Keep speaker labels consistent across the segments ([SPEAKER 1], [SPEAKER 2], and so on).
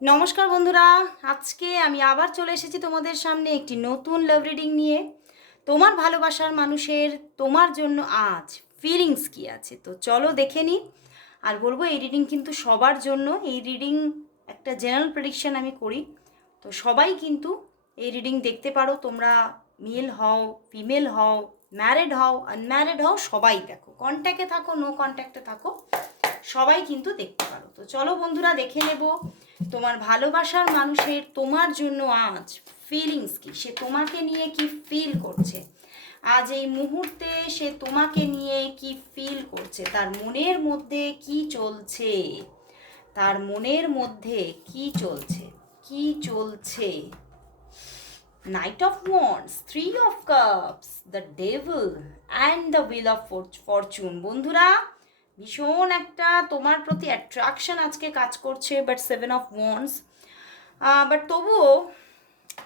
[SPEAKER 1] নমস্কার বন্ধুরা, আজকে আমি আবার চলে এসেছি তোমাদের সামনে একটি নতুন লাভ রিডিং নিয়ে। তোমার ভালোবাসার মানুষের, তোমার জন্য আজ ফিলিংস কি আছে? তো চলো দেখে নিই আর বলব, এই রিডিং কিন্তু সবার জন্য, এই রিডিং একটা জেনারেল প্রেডিকশন আমি করি। তো সবাই কিন্তু এই রিডিং দেখতে পারো, তোমরা মেল হও ফিমেল হও ম্যারেড হও আনম্যারিড হও, সবাই দেখো। কন্ট্যাক্টে থাকো নো কন্ট্যাক্টে থাকো, সবাই কিন্তু দেখতে পারো। তো চলো বন্ধুরা, দেখে নেব। তোমার ভালোবাসার মানুষের তোমার জন্য আজ ফিলিংস কি? সে তোমাকে নিয়ে কি ফিল করছে? আজ এই মুহূর্তে সে তোমাকে নিয়ে কি ফিল করছে? তার মনের মধ্যে কি চলছে? তার মনের মধ্যে কি চলছে? কি চলছে? Knight of wands three of cups the devil and the wheel of fortune বন্ধুরা ভীষণ একটা তোমার প্রতি অ্যাট্রাকশন আজকে কাজ করছে but seven of wands but তবুও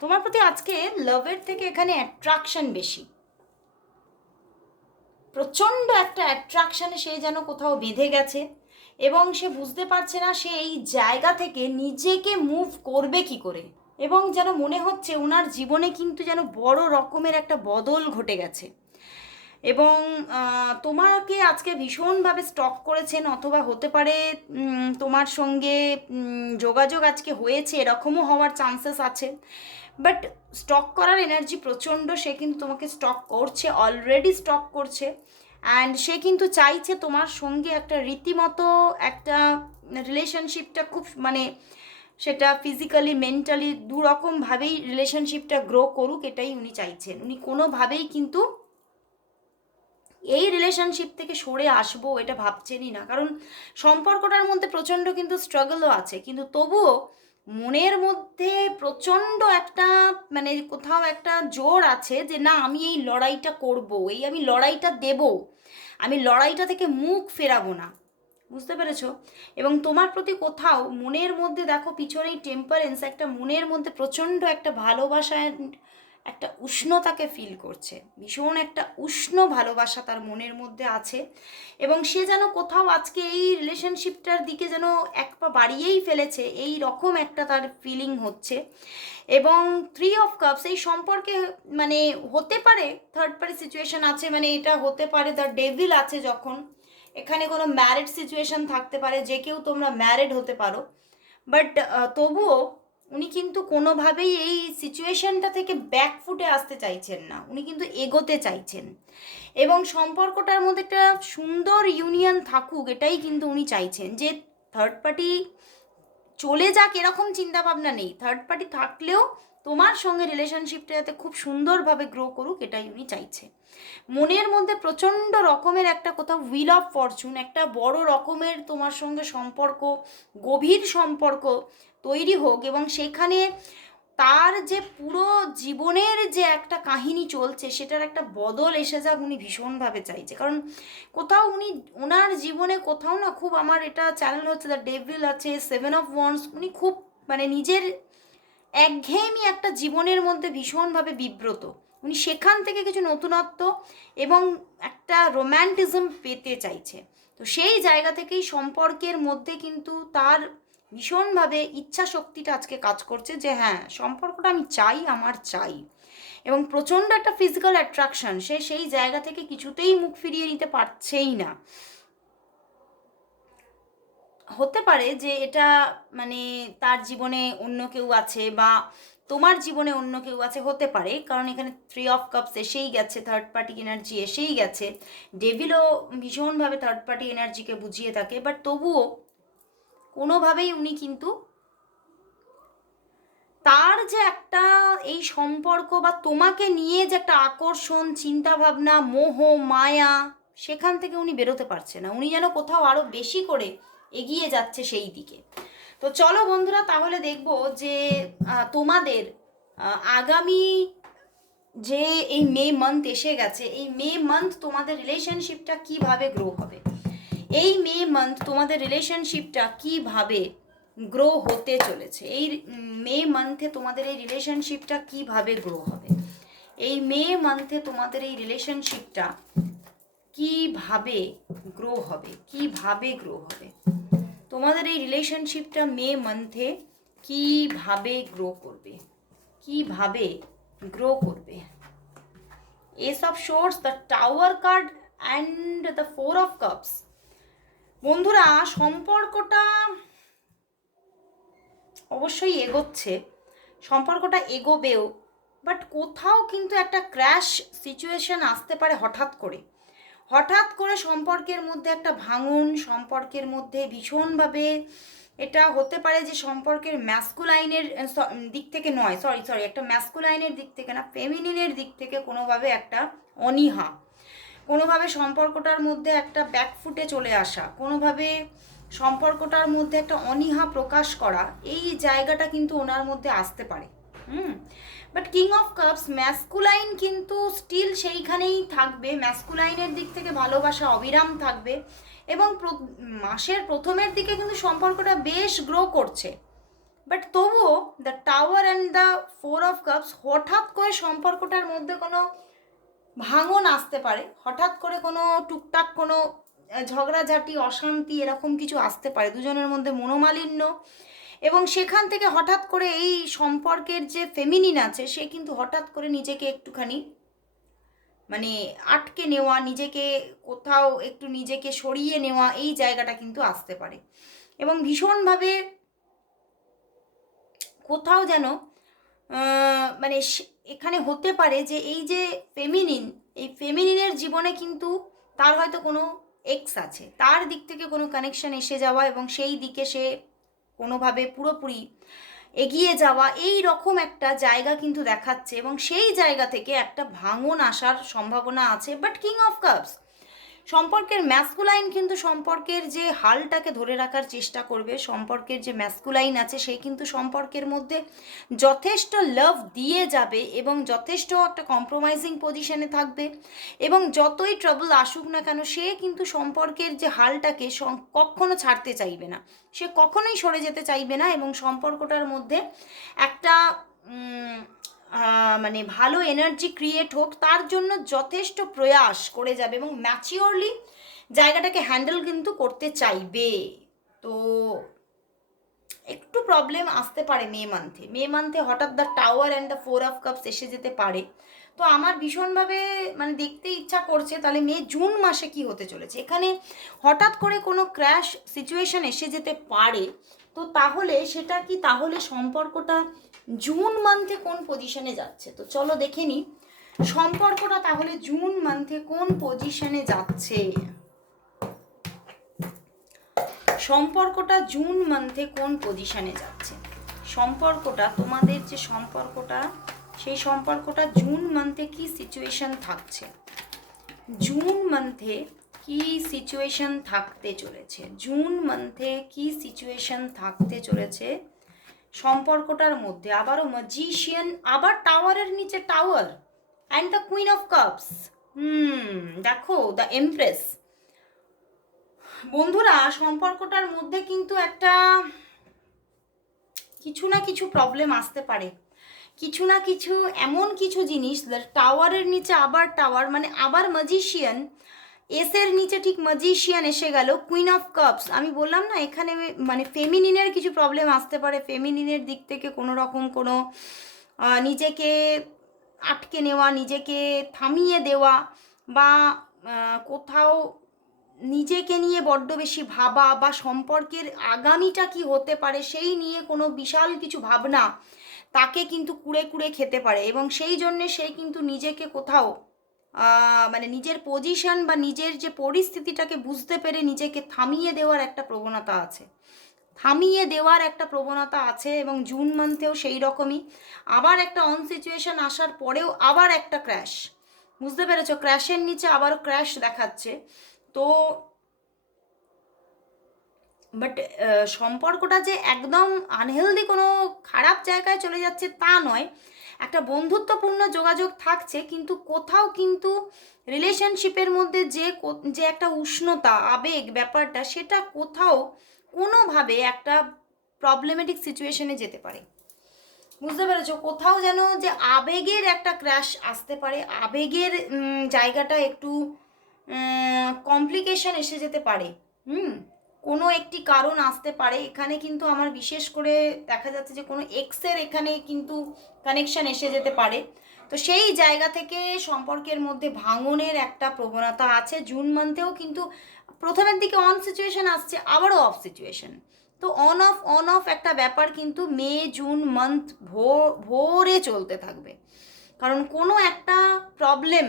[SPEAKER 1] তোমার প্রতি আজকে লাভের থেকে এখানে অ্যাট্রাকশন বেশি। প্রচণ্ড একটা অ্যাট্রাকশানে সে যেন কোথাও বেঁধে গেছে এবং সে বুঝতে পারছে না সে এই জায়গা থেকে নিজেকে মুভ করবে কি করে এবং যেন মনে হচ্ছে ওনার জীবনে কিন্তু যেন বড় রকমের একটা বদল ঘটে গেছে। এবং তোমাকে আজকে ভীষণভাবে স্টক করেছেন অথবা হতে পারে তোমার সঙ্গে যোগাযোগ আজকে হয়েছে, এরকমও হওয়ার চান্সেস আছে। বাট স্টক করার এনার্জি প্রচণ্ড, সে কিন্তু তোমাকে স্টক করছে অলরেডি স্টক করছে। অ্যান্ড সে কিন্তু চাইছে তোমার সঙ্গে একটা রীতিমতো একটা রিলেশনশিপটা খুব মানে সেটা ফিজিক্যালি মেন্টালি দু রকমভাবেই রিলেশনশিপটা গ্রো করুক, এটাই উনি চাইছেন। উনি কোনোভাবেই কিন্তু এই রিলেশনশিপ থেকে সরে আসব, এটা ভাবছেনই না। কারণ সম্পর্কটার মধ্যে প্রচণ্ড কিন্তু স্ট্রাগলও আছে। কিন্তু তবুও মনের মধ্যে প্রচণ্ড একটা মানে কোথাও একটা জোর আছে যে, না, আমি এই লড়াইটা করব, এই আমি লড়াইটা দেব। আমি লড়াইটা থেকে মুখ ফেরাবো না। বুঝতে পেরেছ? এবং তোমার প্রতি কোথাও মনের মধ্যে দেখো, পিছনেই টেম্পারেন্স একটা মনের মধ্যে প্রচণ্ড একটা ভালোবাসা একটা উষ্ণতাকে ফিল করছে। ভীষণ একটা উষ্ণ ভালোবাসা তার মনের মধ্যে আছে এবং সে যেন কোথাও আজকে এই রিলেশনশিপটার দিকে যেন এক পা বাড়িয়েই ফেলেছে, এই রকম একটা তার ফিলিং হচ্ছে এবং থ্রি অফ কাপস এই সম্পর্কে মানে হতে পারে থার্ড পার্টি সিচুয়েশন আছে মানে এটা হতে পারে দ্য ডেভিল আছে যখন, এখানে কোনো ম্যারিড সিচুয়েশন থাকতে পারে, যে কেউ তোমরা ম্যারিড হতে পারো। বাট তবুও উনি কিন্তু কোনোভাবেই এই সিচুয়েশনটা থেকে ব্যাক ফুটে আসতে চাইছেন না। উনি কিন্তু এগোতে চাইছেন। এবং সম্পর্কটার মধ্যে একটা সুন্দর ইউনিয়ন থাকুক, এটাই কিন্তু উনি চাইছেন যে থার্ড পার্টি চলে যাক এরকম চিন্তাভাবনা নেই। থার্ড পার্টি থাকলেও তোমার সঙ্গে রিলেশনশিপটা যাতে খুব সুন্দরভাবে গ্রো করুক, এটাই উনি চাইছে মনের মধ্যে প্রচণ্ড রকমের একটা কোথাও উইল অফ ফরচুন একটা বড় রকমের তোমার সঙ্গে সম্পর্ক, গভীর সম্পর্ক তৈরি হোক এবং সেখানে তার যে পুরো জীবনের যে একটা কাহিনী চলছে, সেটার একটা বদল এসে যাক উনি ভীষণভাবে চাইছে। কারণ কোথাও উনি, ওনার জীবনে কোথাও না খুব আমার এটা চ্যানেল হচ্ছে দ্য ডেভিল আছে সেভেন অফ ওয়ান্স উনি খুব মানে নিজের একঘেয়েমি একটা জীবনের মধ্যে ভীষণভাবে বিব্রত। উনি সেখান থেকে কিছু নতুনত্ব এবং একটা রোম্যান্টিজম পেতে চাইছে। তো সেই জায়গা থেকেই সম্পর্কের মধ্যে কিন্তু তার ভীষণভাবে ইচ্ছা শক্তিটা আজকে কাজ করছে যে হ্যাঁ সম্পর্কটা আমি চাই, আমার চাই। এবং প্রচণ্ড একটা ফিজিক্যাল অ্যাট্রাকশন সে সেই জায়গা থেকে কিছুতেই মুখ ফিরিয়ে নিতে পারছেই না। হতে পারে যে এটা মানে তার জীবনে অন্য কেউ আছে বা তোমার জীবনে অন্য কেউ আছে, হতে পারে। কারণ এখানে থ্রি অফ কাপস এসেই গেছে থার্ড পার্টি এনার্জি এসেই গেছে। ডেভিলও ভীষণভাবে থার্ড পার্টি এনার্জিকে বুঝিয়ে থাকে বাট তবুও কোনোভাবেই উনি কিন্তু তার যে একটা এই সম্পর্ক বা তোমাকে নিয়ে যে একটা আকর্ষণ, চিন্তাভাবনা, মোহ, মায়া, সেখান থেকে উনি বেরোতে পারছে না। উনি যেন কোথাও আরও বেশি করে এগিয়ে যাচ্ছে সেই দিকে। তো চলো বন্ধুরা, তাহলে দেখব যে তোমাদের আগামী যে এই মে মান্থ এসে গেছে, এই মে মান্থ তোমাদের রিলেশনশিপটা কীভাবে গ্রো হবে? এই মে মান্থ তোমাদের রিলেশনশিপটা কীভাবে গ্রো হতে চলেছে? এই মে মান্থে তোমাদের এই রিলেশনশিপটা কীভাবে গ্রো হবে? এই মে মান্থে তোমাদের এই রিলেশনশিপটা কীভাবে গ্রো হবে? কীভাবে গ্রো হবে? তোমাদের এই রিলেশনশিপটা মে মান্থে কীভাবে গ্রো করবে? কীভাবে গ্রো করবে? Ace of swords the tower card and the four of cups বন্ধুরা, সম্পর্কটা অবশ্যই এগোচ্ছে। সম্পর্কটা এগোবেও বাট কোথাও কিন্তু একটা ক্র্যাশ সিচুয়েশন আসতে পারে হঠাৎ করে। হঠাৎ করে সম্পর্কের মধ্যে একটা ভাঙন, সম্পর্কের মধ্যে ভীষণভাবে এটা হতে পারে যে সম্পর্কের ম্যাসকুলাইনের দিক থেকে নয় সরি সরি একটা ম্যাসকুলাইনের দিক থেকে না ফেমিনিনের দিক থেকে কোনোভাবে একটা অনীহা। কোনোভাবে সম্পর্কটার মধ্যে একটা ব্যাকফুটে চলে আসা, কোনোভাবে সম্পর্কটার মধ্যে একটা অনীহা প্রকাশ করা, এই জায়গাটা কিন্তু ওনার মধ্যে আসতে পারে। হুম? But king of cups masculine কিন্তু স্টিল সেইখানেই থাকবে। ম্যাসকুলাইনের দিক থেকে ভালোবাসা অবিরাম থাকবে এবং মাসের প্রথমের দিকে কিন্তু সম্পর্কটা বেশ গ্রো করছে। বাট তবুও the tower and the four of cups হঠাৎ করে সম্পর্কটার মধ্যে কোনো ভাঙন আসতে পারে। হঠাৎ করে কোনো টুকটাক কোনো ঝগড়াঝাটি, অশান্তি এরকম কিছু আসতে পারে। দুজনের মধ্যে মনোমালিন্য। এবং সেখান থেকে হঠাৎ করে এই সম্পর্কের যে ফেমিনিন আছে, সে কিন্তু হঠাৎ করে নিজেকে একটুখানি মানে আটকে নেওয়া, নিজেকে কোথাও একটু নিজেকে সরিয়ে নেওয়া, এই জায়গাটা কিন্তু আসতে পারে। এবং ভীষণভাবে কোথাও যেন মানে এখানে হতে পারে যে এই যে ফেমিনিন এই ফেমিনিনের জীবনে কিন্তু তার হয়তো কোনো এক্স আছে। তার দিক থেকে কোনো কানেকশন এসে যাওয়া এবং সেই দিকে সে কোনোভাবে পুরোপুরি এগিয়ে যাওয়া, এই রকম একটা জায়গা কিন্তু দেখাচ্ছে এবং সেই জায়গা থেকে একটা ভাঙন আসার সম্ভাবনা আছে। বাট কিং অফ কাপস সম্পর্কের ম্যাসকুলাইন কিন্তু সম্পর্কের যে হালটাকে ধরে রাখার চেষ্টা করবে, সম্পর্কের যে ম্যাসকুলাইন আছে সেই কিন্তু সম্পর্কের মধ্যে যথেষ্ট লাভ দিয়ে যাবে এবং যথেষ্ট একটা কম্প্রোমাইজিং পজিশনে থাকবে এবং যতই ট্রাবল আসুক না কেন, সে কিন্তু সম্পর্কের যে হালটাকে কখনো ছাড়তে চাইবে না। সে কখনোই সরে যেতে চাইবে না এবং সম্পর্কটার মধ্যে একটা মানে ভালো এনার্জি ক্রিয়েট হোক, তার জন্য যথেষ্ট প্রয়াস করে যাবে এবং ম্যাচিওরলি জায়গাটাকে হ্যান্ডেল কিন্তু করতে চাইবে। তো একটু প্রবলেম আসতে পারে মে মান্থে মে মান্থে হঠাৎ the tower and the four of cups এসে যেতে পারে। তো আমার ভীষণভাবে মানে দেখতে ইচ্ছা করছে, তাহলে মে, জুন মাসে কি হতে চলেছে? এখানে হঠাৎ করে কোনো ক্র্যাশ সিচুয়েশন এসে যেতে পারে। তো তাহলে সেটা কি তাহলে সম্পর্কটা জুন মান্থে কোন পজিশনে যাচ্ছে? তো চলো দেখে নিই সম্পর্কটা তাহলে জুন মান্থে কোন পজিশনে যাচ্ছে? সম্পর্কটা জুন মান্থে কোন পজিশনে যাচ্ছে? সম্পর্কটা, তোমাদের যে সম্পর্কটা, সেই সম্পর্কটা জুন মান্থে কি সিচুয়েশন থাকছে? জুন মান্থে কি সিচুয়েশন থাকতে চলেছে? জুন মান্থে কি সিচুয়েশন থাকতে চলেছে? সম্পর্কটার মধ্যে। আবারও ম্যাজিশিয়ান আবার টাওয়ারের নিচে tower and the queen of cups hmm, দেখো দ্য এমপ্রেস বন্ধুরা, সম্পর্কটার মধ্যে কিন্তু একটা কিছু না কিছু প্রবলেম আসতে পারে। কিছু না কিছু, এমন কিছু জিনিস টাওয়ারের নিচে আবার টাওয়ার মানে আবার ম্যাজিশিয়ান এসের নিচে ঠিক ম্যাজিশিয়ান এসে গেল কুইন অফ কাপস আমি বললাম না, এখানে মানে ফেমিনিনের কিছু প্রবলেম আসতে পারে। ফেমিনিনের দিক থেকে কোনো রকম কোনো নিজেকে আটকে নেওয়া, নিজেকে থামিয়ে দেওয়া বা কোথাও নিজেকে নিয়ে বড্ড বেশি ভাবা বা সম্পর্কের আগামীটা কি হতে পারে সেই নিয়ে কোনো বিশাল কিছু ভাবনা তাকে কিন্তু কুড়ে কুড়ে খেতে পারে এবং সেই জন্যে সে কিন্তু নিজেকে কোথাও মানে নিজের পজিশন বা নিজের যে পরিস্থিতিটাকে বুঝতে পেরে নিজেকে থামিয়ে দেওয়ার একটা প্রবণতা আছে। থামিয়ে দেওয়ার একটা প্রবণতা আছে এবং জুন মান্থেও সেই রকমই। আবার একটা অন সিচুয়েশন আসার পরেও আবার একটা ক্র্যাশ বুঝতে পেরেছ? ক্র্যাশের নিচে আবারও ক্র্যাশ দেখাচ্ছে। তো বাট সম্পর্কটা যে একদম আনহেলদি কোনো খারাপ জায়গায় চলে যাচ্ছে তা নয়। একটা বন্ধুত্বপূর্ণ যোগাযোগ থাকছে, কিন্তু কোথাও কিন্তু রিলেশনশিপের মধ্যে যে যে একটা উষ্ণতা, আবেগ ব্যাপারটা, সেটা কোথাও কোনোভাবে একটা প্রবলেমেটিক সিচুয়েশনে যেতে পারে। বুঝতে পেরেছ? কোথাও যেন যে আবেগের একটা ক্র্যাশ আসতে পারে, আবেগের জায়গাটা একটু কমপ্লিকেশন এসে যেতে পারে। হুম? কোনো একটি কারণ আসতে পারে, এখানে কিন্তু আমার বিশেষ করে দেখা যাচ্ছে যে কোনো এক্সের এখানে কিন্তু কানেকশন এসে যেতে পারে। তো সেই জায়গা থেকে সম্পর্কের মধ্যে ভাঙনের একটা প্রবণতা আছে। জুন মান্থেও কিন্তু প্রথমের দিকে অন সিচুয়েশন আসছে, আবারও অফ সিচুয়েশন তো অন অফ অন অফ একটা ব্যাপার কিন্তু মে জুন মান্থ ভোরে চলতে থাকবে। কারণ কোনো একটা প্রবলেম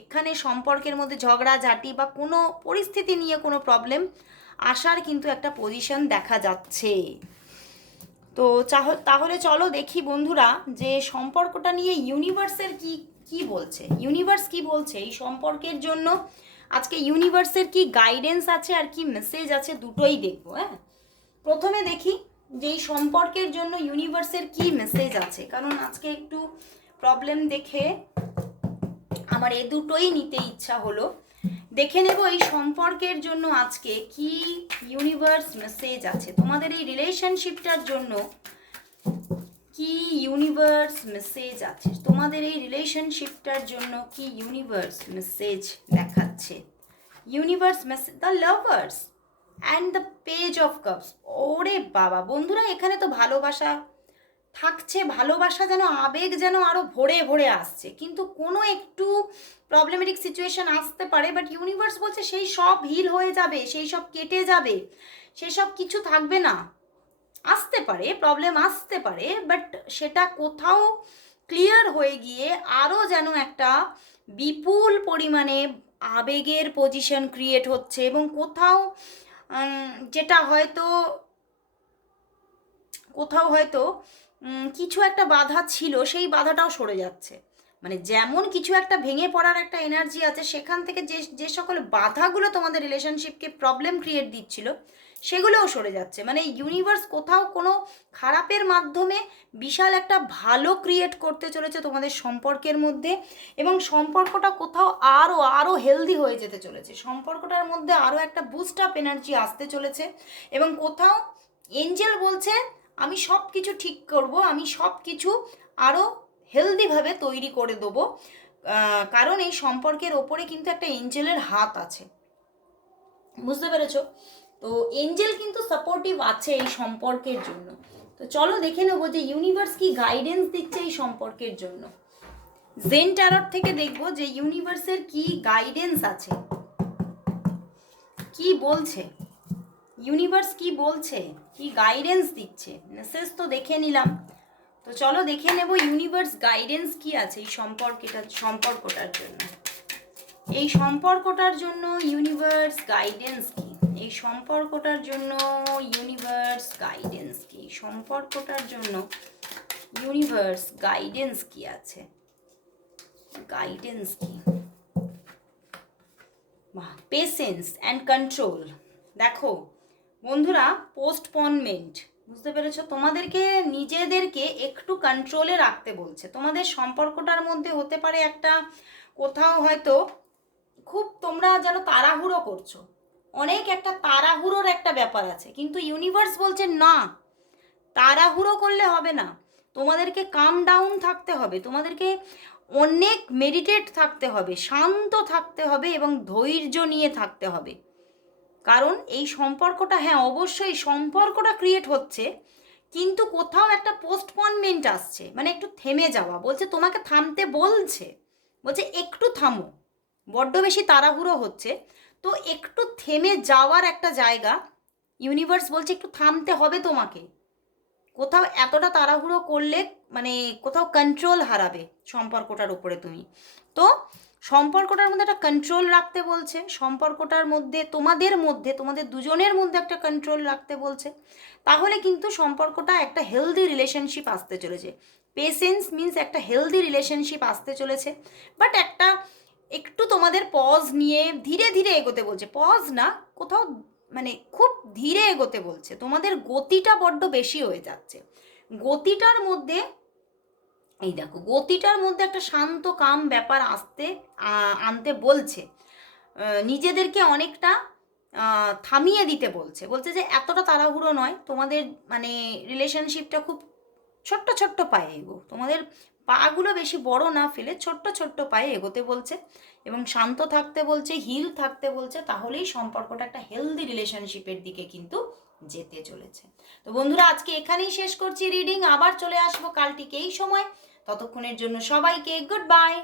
[SPEAKER 1] এখানে সম্পর্কের মধ্যে ঝগড়া ঝাঁটি বা কোনো পরিস্থিতি নিয়ে কোনো প্রবলেম আসার কিন্তু একটা পজিশন দেখা যাচ্ছে। তো তাহলে চলো দেখি বন্ধুরা যে সম্পর্কটা নিয়ে ইউনিভার্সের কি কি বলছে? ইউনিভার্স কি বলছে? এই সম্পর্কের জন্য আজকে ইউনিভার্সের কি গাইডেন্স আছে আর কি মেসেজ আছে দুটোই দেখব হ্যাঁ? প্রথমে দেখি যে এই সম্পর্কের জন্য ইউনিভার্সের কি মেসেজ আছে। কারণ আজকে একটু প্রবলেম দেখে আমার এ দুটোই নিতে ইচ্ছা হলো। দেখে নেব এই সম্পর্কের জন্য আজকে কি ইউনিভার্স মেসেজ আছে। তোমাদের এই রিলেশনশিপটার জন্য কি ইউনিভার্স মেসেজ আছে? তোমাদের এই রিলেশনশিপটার জন্য কি ইউনিভার্স মেসেজ দেখাচ্ছে? Universe message the lovers and the page of cups ওরে বাবা, বন্ধুরা, এখানে তো ভালোবাসা থাকছে, ভালোবাসা যেন, আবেগ যেন আরও ভরে ভরে আসছে। কিন্তু কোনো একটু প্রবলেমেটিক সিচুয়েশন আসতে পারে বাট ইউনিভার্স বলছে সেই সব হিল হয়ে যাবে, সেই সব কেটে যাবে, সেই সব কিছু থাকবে না। আসতে পারে প্রবলেম আসতে পারে বাট সেটা কোথাও ক্লিয়ার হয়ে গিয়ে আরও যেন একটা বিপুল পরিমাণে আবেগের পজিশন ক্রিয়েট হচ্ছে এবং কোথাও যেটা হয়তো, কোথাও হয়তো কিছু একটা বাধা ছিল, সেই বাধাটাও সরে যাচ্ছে। মানে যেমন কিছু একটা ভেঙে পড়ার একটা এনার্জি আছে, সেখান থেকে যে যে সকল বাধাগুলো তোমাদের রিলেশনশিপকে প্রবলেম ক্রিয়েট দিচ্ছিল, সেগুলোও সরে যাচ্ছে। মানে ইউনিভার্স কোথাও কোনো খারাপের মাধ্যমে বিশাল একটা ভালো ক্রিয়েট করতে চলেছে তোমাদের সম্পর্কের মধ্যে এবং সম্পর্কটা কোথাও আরও আরও হেলদি হয়ে যেতে চলেছে। সম্পর্কটার মধ্যে আরও একটা বুস্ট আপ এনার্জি আসতে চলেছে এবং কোথাও এঞ্জেল বলছে আমি সব কিছু ঠিক করব, আমি সব কিছু আরও হেলদিভাবে তৈরি করে দেবো। কারণ এই সম্পর্কের ওপরে কিন্তু একটা এঞ্জেলের হাত আছে। বুঝতে পেরেছ? তো এঞ্জেল কিন্তু সাপোর্টিভ আছে এই সম্পর্কের জন্য। তো চলো দেখে নেব যে ইউনিভার্স কি গাইডেন্স দিচ্ছে এই সম্পর্কের জন্য। জেন ট্যারট থেকে দেখব যে ইউনিভার্সের কি গাইডেন্স আছে। কি বলছে? ইউনিভার্স কি বলছে? কি গাইডেন্স দিচ্ছে? মেসেজ তো দেখে নিলাম। তো চলো দেখে নেব ইউনিভার্স গাইডেন্স কি আছে এই সম্পর্কটা, সম্পর্কটার জন্য। এই সম্পর্কটার জন্য ইউনিভার্স গাইডেন্স কি? এই সম্পর্কটার জন্য ইউনিভার্স গাইডেন্স কি? সম্পর্কটার জন্য ইউনিভার্স গাইডেন্স কি আছে? গাইডেন্স কি? পেশেন্স অ্যান্ড কন্ট্রোল দেখো বন্ধুরা পোস্টপনমেন্ট বুঝতে পেরেছ? তোমাদেরকে, নিজেদেরকে একটু কন্ট্রোলে রাখতে বলছে। তোমাদের সম্পর্কটার মধ্যে হতে পারে একটা, কোথাও হয়তো খুব তোমরা যেন তাড়াহুড়ো করছ। অনেক একটা তাড়াহুড়োর একটা ব্যাপার আছে। কিন্তু ইউনিভার্স বলছে, না, তাড়াহুড়ো করলে হবে না। তোমাদেরকে কাম ডাউন থাকতে হবে। তোমাদেরকে অনেক মেডিটেট থাকতে হবে, শান্ত থাকতে হবে এবং ধৈর্য নিয়ে থাকতে হবে। কারণ এই সম্পর্কটা হ্যাঁ অবশ্যই সম্পর্কটা ক্রিয়েট হচ্ছে, কিন্তু কোথাও একটা পোস্টপনমেন্ট আসছে। মানে একটু থেমে যাওয়া। বলছে, তোমাকে থামতে বলছে। বলছে, একটু থামো। বড্ড বেশি তাড়াহুড়ো হচ্ছে। তো একটু থেমে যাওয়ার একটা জায়গা ইউনিভার্স বলছে, একটু থামতে হবে তোমাকে। কোথাও এতটা তাড়াহুড়ো করলে মানে কোথাও কন্ট্রোল হারাবে সম্পর্কটার উপরে তুমি। তো সম্পর্কটার মধ্যে একটা কন্ট্রোল রাখতে বলছে, সম্পর্কটার মধ্যে, তোমাদের মধ্যে, তোমাদের দুজনের মধ্যে একটা কন্ট্রোল রাখতে বলছে। তাহলে কিন্তু সম্পর্কটা একটা হেলদি রিলেশনশিপ আসতে চলেছে। পেশেন্স মিন্স একটা হেলদি রিলেশনশিপ আসতে চলেছে। বাট একটা একটু তোমাদের পজ নিয়ে ধীরে ধীরে এগোতে বলছে। পজ না, কোথাও মানে খুব ধীরে এগোতে বলছে। তোমাদের গতিটা বড্ড বেশি হয়ে যাচ্ছে। গতিটার মধ্যে এই দেখো, গতিটার মধ্যে একটা শান্ত, কাম ব্যাপার আসতে আনতে বলছে। নিজেদেরকে অনেকটা থামিয়ে দিতে বলছে। বলছে যে, এতটা তাড়াহুড়ো নয়, তোমাদের মানে রিলেশনশিপটা খুব ছোট্ট ছোট্ট পায়ে এগো। তোমাদের পাগুলো বেশি বড় না ফেলে ছোট্ট ছোট্ট পায়ে এগোতে বলছে এবং শান্ত থাকতে বলছে, হিল থাকতে বলছে, তাহলেই সম্পর্কটা একটা হেলদি রিলেশনশিপের দিকে কিন্তু যেতে চলেছে। তো বন্ধুরা, আজকে এখানেই শেষ করছি রিডিং। আবার চলে আসব কালটিকে এই সময়। ততক্ষণের জন্য সবাইকে গুড বাই।